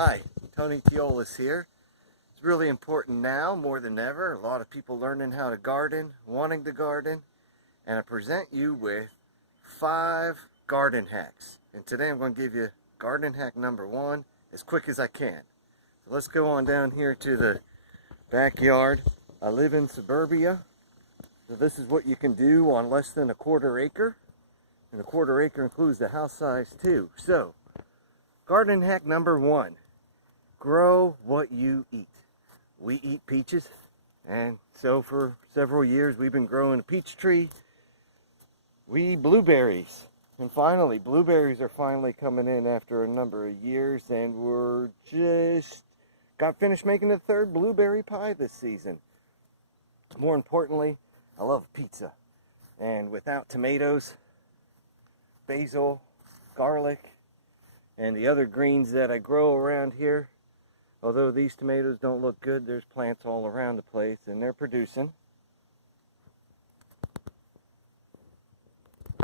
Hi, Tony Teolis here. It's really important now more than ever. A lot of people learning how to garden, wanting to garden, and I present you with 5 garden hacks. And today I'm going to give you garden hack number 1 as quick as I can. So let's go on down here to the backyard. I live in suburbia, so this is what you can do on less than a quarter acre. And a quarter acre includes the house size too. So, garden hack number 1. Grow what you eat. We eat peaches, and so for several years we've been growing a peach tree. We eat blueberries, and finally blueberries are finally coming in after a number of years, and we're just got finished making the 3rd blueberry pie this season. More importantly, I love pizza, and without tomatoes, basil, garlic, and the other greens that I grow around here, although these tomatoes don't look good, there's plants all around the place and they're producing.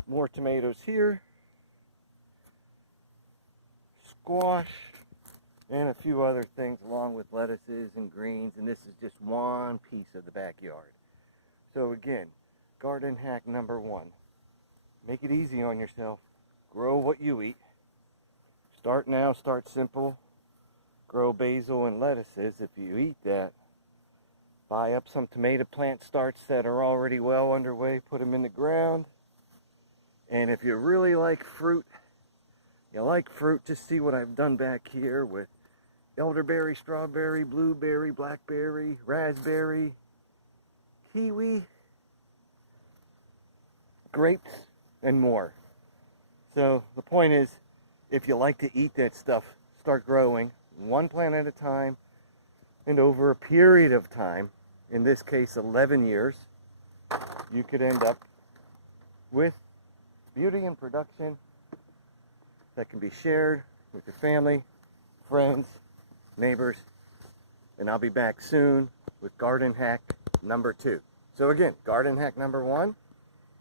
More tomatoes here, squash, and a few other things along with lettuces and greens, and this is just one piece of the backyard. So again, garden hack number 1. Make it easy on yourself. Grow what you eat. Start now, start simple. Grow basil and lettuces if you eat that. Buy up some tomato plant starts that are already well underway, put them in the ground. And if you really like fruit, just see what I've done back here with elderberry, strawberry, blueberry, blackberry, raspberry, kiwi, grapes, and more. So the point is, if you like to eat that stuff, start growing one plant at a time, and over a period of time, in this case 11 years, you could end up with beauty and production that can be shared with your family, friends, neighbors, and I'll be back soon with garden hack number 2. So again, garden hack number 1,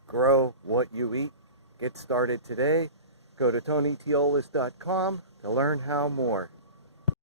grow what you eat. Get started today. Go to tonyteolis.com to learn how more.